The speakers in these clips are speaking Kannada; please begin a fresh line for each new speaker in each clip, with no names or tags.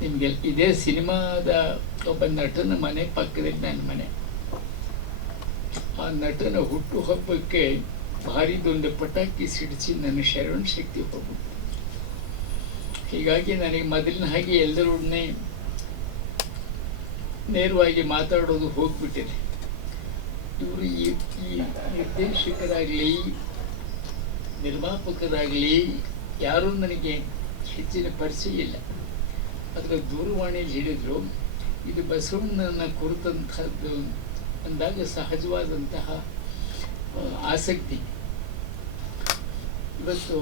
ನಿಮಗೆ ಇದೇ ಸಿನಿಮಾದ ಒಬ್ಬ ನಟನ ಮನೆ ಪಕ್ಕದಲ್ಲಿ ನನ್ನ ಮನೆ. ಆ ನಟನ ಹುಟ್ಟುಹಬ್ಬಕ್ಕೆ ಭಾರಿದೊಂದು ಪಟಾಕಿ ಸಿಡಿಸಿ ನನ್ನ ಶರಣ ಶಕ್ತಿ ಹೋಗ್ಬಿಟ್ಟು ಹೀಗಾಗಿ ನನಗೆ ಮೊದಲಿನ ಹಾಗೆ ಎಲ್ಲರೊಡನೆ ನೇರವಾಗಿ ಮಾತಾಡೋದು ಹೋಗ್ಬಿಟ್ಟಿದೆ. ಇವರು ಈ ನಿರ್ದೇಶಕರಾಗಲಿ, ನಿರ್ಮಾಪಕರಾಗಲಿ, ಯಾರೂ ನನಗೆ ಹೆಚ್ಚಿನ ಪರಿಚಯ ಇಲ್ಲ. ಅದರ ದೂರವಾಣಿಯಲ್ಲಿ ಹೇಳಿದರು, ಇದು ಬಸವಣ್ಣನ ಕುರಿತಂಥದ್ದು ಅಂದಾಗ ಸಹಜವಾದಂತಹ ಆಸಕ್ತಿ. ಇವತ್ತು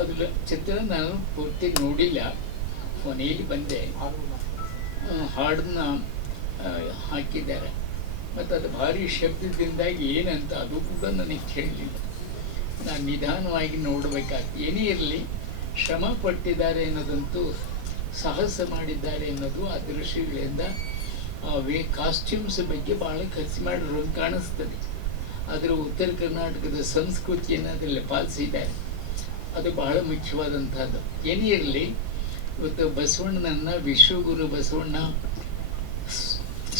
ಅದರ ಚಿತ್ರ ನಾನು ಪೂರ್ತಿ ನೋಡಿಲ್ಲ, ಕೊನೆಯಲ್ಲಿ ಬಂದೆ. ಹಾಡನ್ನ ಹಾಕಿದ್ದಾರೆ. ಮತ್ತು ಅದು ಭಾರಿ ಶಬ್ದದಿಂದಾಗಿ ಏನಂತ ಅದು ಕೂಡ ನನಗೆ ಕೇಳಲಿಲ್ಲ. ನಾನು ನಿಧಾನವಾಗಿ ನೋಡಬೇಕಾಗ್ತದೆ ಏನೇ ಇರಲಿ, ಶ್ರಮ ಪಟ್ಟಿದ್ದಾರೆ ಅನ್ನೋದಂತೂ ಸಾಹಸ ಮಾಡಿದ್ದಾರೆ ಅನ್ನೋದು ಆ ದೃಶ್ಯಗಳಿಂದ ವೇ ಕಾಸ್ಟ್ಯೂಮ್ಸ್ ಬಗ್ಗೆ ಭಾಳ ಖರ್ಚು ಮಾಡಿರೋ ಕಾಣಿಸ್ತದೆ. ಆದರೆ ಉತ್ತರ ಕರ್ನಾಟಕದ ಸಂಸ್ಕೃತಿಯನ್ನು ಅದರಲ್ಲಿ ಪಾಲಿಸಿದ್ದಾರೆ. ಅದು ಬಹಳ ಮುಖ್ಯವಾದಂಥದ್ದು ಏನೇ ಇರಲಿ, ಇವತ್ತು ಬಸವಣ್ಣನನ್ನು, ವಿಶ್ವಗುರು ಬಸವಣ್ಣ,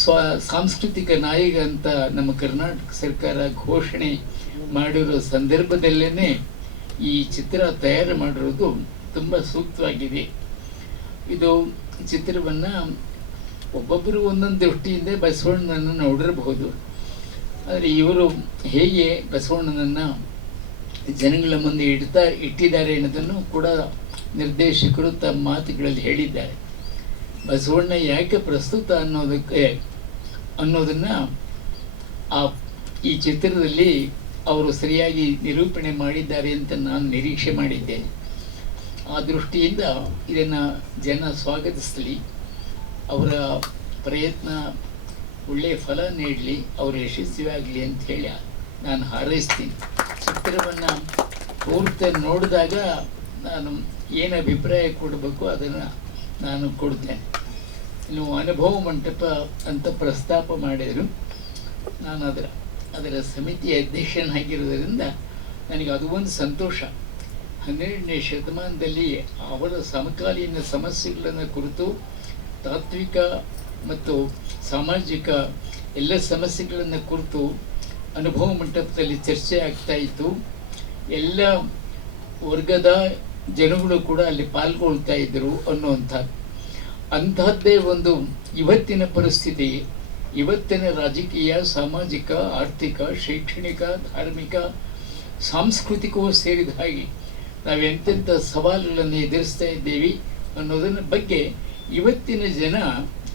ಸ್ವ, ಸಾಂಸ್ಕೃತಿಕ ನಾಯಕ ಅಂತ ನಮ್ಮ ಕರ್ನಾಟಕ ಸರ್ಕಾರ ಘೋಷಣೆ ಮಾಡಿರೋ ಸಂದರ್ಭದಲ್ಲೇ ಈ ಚಿತ್ರ ತಯಾರು ಮಾಡಿರೋದು ತುಂಬ ಸೂಕ್ತವಾಗಿದೆ. ಇದು ಚಿತ್ರವನ್ನು ಒಬ್ಬೊಬ್ಬರು ಒಂದೊಂದು ದೃಷ್ಟಿಯಿಂದ ಬಸವಣ್ಣನನ್ನು ನೋಡಿರಬಹುದು. ಆದರೆ ಇವರು ಹೇಗೆ ಬಸವಣ್ಣನನ್ನು ಜನಗಳ ಮುಂದೆ ಇಡ್ತಾ ಇಟ್ಟಿದ್ದಾರೆ ಅನ್ನೋದನ್ನು ಕೂಡ ನಿರ್ದೇಶಕರು ತಮ್ಮ ಮಾತುಗಳಲ್ಲಿ ಹೇಳಿದ್ದಾರೆ. ಬಸವಣ್ಣ ಯಾಕೆ ಪ್ರಸ್ತುತ ಅನ್ನೋದಕ್ಕೆ ಅನ್ನೋದನ್ನು ಆ ಈ ಚಿತ್ರದಲ್ಲಿ ಅವರು ಸರಿಯಾಗಿ ನಿರೂಪಣೆ ಮಾಡಿದ್ದಾರೆ ಅಂತ ನಾನು ನಿರೀಕ್ಷೆ ಮಾಡಿದ್ದೇನೆ. ಆ ದೃಷ್ಟಿಯಿಂದ ಇದನ್ನು ಜನ ಸ್ವಾಗತಿಸಲಿ, ಅವರ ಪ್ರಯತ್ನ ಒಳ್ಳೆಯ ಫಲ ನೀಡಲಿ, ಅವರು ಯಶಸ್ವಿಯಾಗಲಿ ಅಂತ ಹೇಳಿ ನಾನು ಹಾರೈಸ್ತೀನಿ. ಚಿತ್ರವನ್ನು ಪೂರ್ತಿ ನೋಡಿದಾಗ ನಾನು ಏನು ಅಭಿಪ್ರಾಯ ಕೊಡಬೇಕು ಅದನ್ನು ನಾನು ಕೊಡ್ತೇನೆ. ಇನ್ನು ಅನುಭವ ಮಂಟಪ ಅಂತ ಪ್ರಸ್ತಾಪ ಮಾಡಿದರು. ನಾನು ಅದರ ಅದರ ಸಮಿತಿಯ ಅಧ್ಯಕ್ಷನಾಗಿರೋದರಿಂದ ನನಗೆ ಅದು ಒಂದು ಸಂತೋಷ. ಹನ್ನೆರಡನೇ ಶತಮಾನದಲ್ಲಿ ಅವರ ಸಮಕಾಲೀನ ಸಮಸ್ಯೆಗಳನ್ನು ಕುರಿತು ತಾತ್ವಿಕ ಮತ್ತು ಸಾಮಾಜಿಕ ಎಲ್ಲ ಸಮಸ್ಯೆಗಳನ್ನು ಕುರಿತು ಅನುಭವ ಮಂಟಪದಲ್ಲಿ ಚರ್ಚೆ ಆಗ್ತಾ ಇತ್ತು. ಎಲ್ಲ ವರ್ಗದ ಜನಗಳು ಕೂಡ ಅಲ್ಲಿ ಪಾಲ್ಗೊಳ್ತಾ ಇದ್ದರು ಅನ್ನುವಂಥದ್ದು ಅಂತಹದ್ದೇ ಒಂದು ಇವತ್ತಿನ ಪರಿಸ್ಥಿತಿ. ಇವತ್ತಿನ ರಾಜಕೀಯ, ಸಾಮಾಜಿಕ, ಆರ್ಥಿಕ, ಶೈಕ್ಷಣಿಕ, ಧಾರ್ಮಿಕ, ಸಾಂಸ್ಕೃತಿಕವೂ ಸೇರಿದ ಹಾಗೆ ನಾವು ಎಂತೆಂಥ ಸವಾಲುಗಳನ್ನು ಎದುರಿಸ್ತಾ ಇದ್ದೇವೆ ಅನ್ನೋದನ್ನ ಬಗ್ಗೆ ಇವತ್ತಿನ ಜನ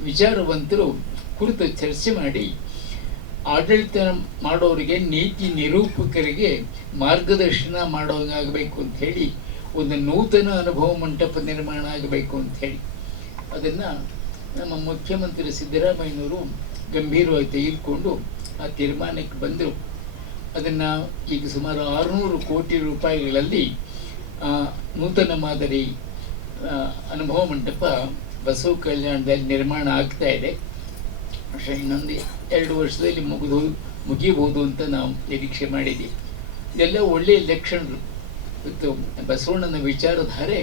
ವಿಚಾರವಂತರು ಕುರಿತು ಚರ್ಚೆ ಮಾಡಿ ಆಡಳಿತ ಮಾಡೋರಿಗೆ, ನೀತಿ ನಿರೂಪಕರಿಗೆ ಮಾರ್ಗದರ್ಶನ ಮಾಡೋಂಗಾಗಬೇಕು ಅಂತ ಹೇಳಿ, ಒಂದು ನೂತನ ಅನುಭವ ಮಂಟಪ ನಿರ್ಮಾಣ ಆಗಬೇಕು ಅಂತ ಹೇಳಿ. ಅದನ್ನು ನಮ್ಮ ಮುಖ್ಯಮಂತ್ರಿ ಸಿದ್ದರಾಮಯ್ಯನವರು ಗಂಭೀರವಾಗಿ ತೆಗೆದುಕೊಂಡು ಆ ತೀರ್ಮಾನಕ್ಕೆ ಬಂದರು. ಅದನ್ನು ಈಗ ಸುಮಾರು ಆರುನೂರು ಕೋಟಿ ರೂಪಾಯಿಗಳಲ್ಲಿ ನೂತನ ಮಾದರಿ ಅನುಭವ ಮಂಟಪ ಬಸವ ಕಲ್ಯಾಣದಲ್ಲಿ ನಿರ್ಮಾಣ ಆಗ್ತಾ ಇದೆ. ಅಷ್ಟೇ ಇನ್ನೊಂದು ಎರಡು ವರ್ಷದಲ್ಲಿ ಮುಗಿದು, ಮುಗಿಯಬಹುದು ಅಂತ ನಾವು ನಿರೀಕ್ಷೆ ಮಾಡಿದ್ದೀವಿ. ಇದೆಲ್ಲ ಒಳ್ಳೆಯ ಲಕ್ಷಣರು ಇವತ್ತು ಬಸವಣ್ಣನ ವಿಚಾರಧಾರೆ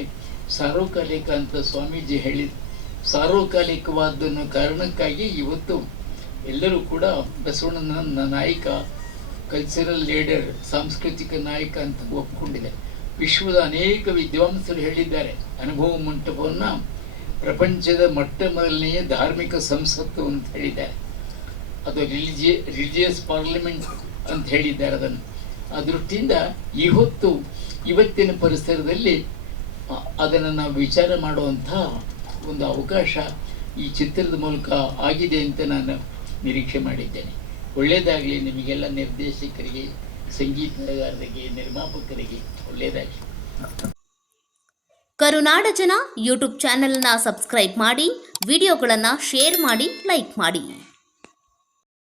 ಸಾರ್ವಕಾಲಿಕ ಅಂತ ಸ್ವಾಮೀಜಿ ಹೇಳಿದ ಸಾರ್ವಕಾಲಿಕವಾದನ್ನು ಕಾರಣಕ್ಕಾಗಿ ಇವತ್ತು ಎಲ್ಲರೂ ಕೂಡ ಬಸವಣ್ಣನ ನಾಯಕ, ಕಲ್ಚರಲ್ ಲೀಡರ್, ಸಾಂಸ್ಕೃತಿಕ ನಾಯಕ ಅಂತ ಒಪ್ಕೊಂಡಿದ್ದಾರೆ. ವಿಶ್ವದ ಅನೇಕ ವಿದ್ವಾಂಸರು ಹೇಳಿದ್ದಾರೆ. ಅನುಭವ ಮಂಟಪವನ್ನು ಪ್ರಪಂಚದ ಮೊಟ್ಟ ಮೊದಲನೆಯ ಧಾರ್ಮಿಕ ಸಂಸತ್ತು ಅಂತ ಹೇಳಿದ್ದಾರೆ. ಅದು ರಿಲಿಜಿಯ ರಿಲಿಜಿಯಸ್ ಪಾರ್ಲಿಮೆಂಟ್ ಅಂತ ಹೇಳಿದ್ದಾರೆ ಅದನ್ನು. ಆ ದೃಷ್ಟಿಯಿಂದ ಈ ಹೊತ್ತು ಇವತ್ತಿನ ಪರಿಸರದಲ್ಲಿ ಅದನ್ನು ನಾವು ವಿಚಾರ ಮಾಡುವಂಥ ಒಂದು ಅವಕಾಶ ಈ ಚಿತ್ರದ ಮೂಲಕ ಆಗಿದೆ ಅಂತ ನಾನು ನಿರೀಕ್ಷೆ ಮಾಡಿದ್ದೇನೆ. ಒಳ್ಳೆಯದಾಗಲಿ ನಿಮಗೆಲ್ಲ ನಿರ್ದೇಶಕರಿಗೆ. ಸಂಗೀತಗಾರರಿಗೆ ನಿರ್ಮಾಪಕರಿಗೆ ಒಳ್ಳೆಯದಾಗಿ.
ಕರುನಾಡ ಜನ ಯೂಟ್ಯೂಬ್ ಚಾನೆಲ್ನ ಸಬ್ಸ್ಕ್ರೈಬ್ ಮಾಡಿ ವಿಡಿಯೋಗಳನ್ನು ಶೇರ್ ಮಾಡಿ ಲೈಕ್ ಮಾಡಿ.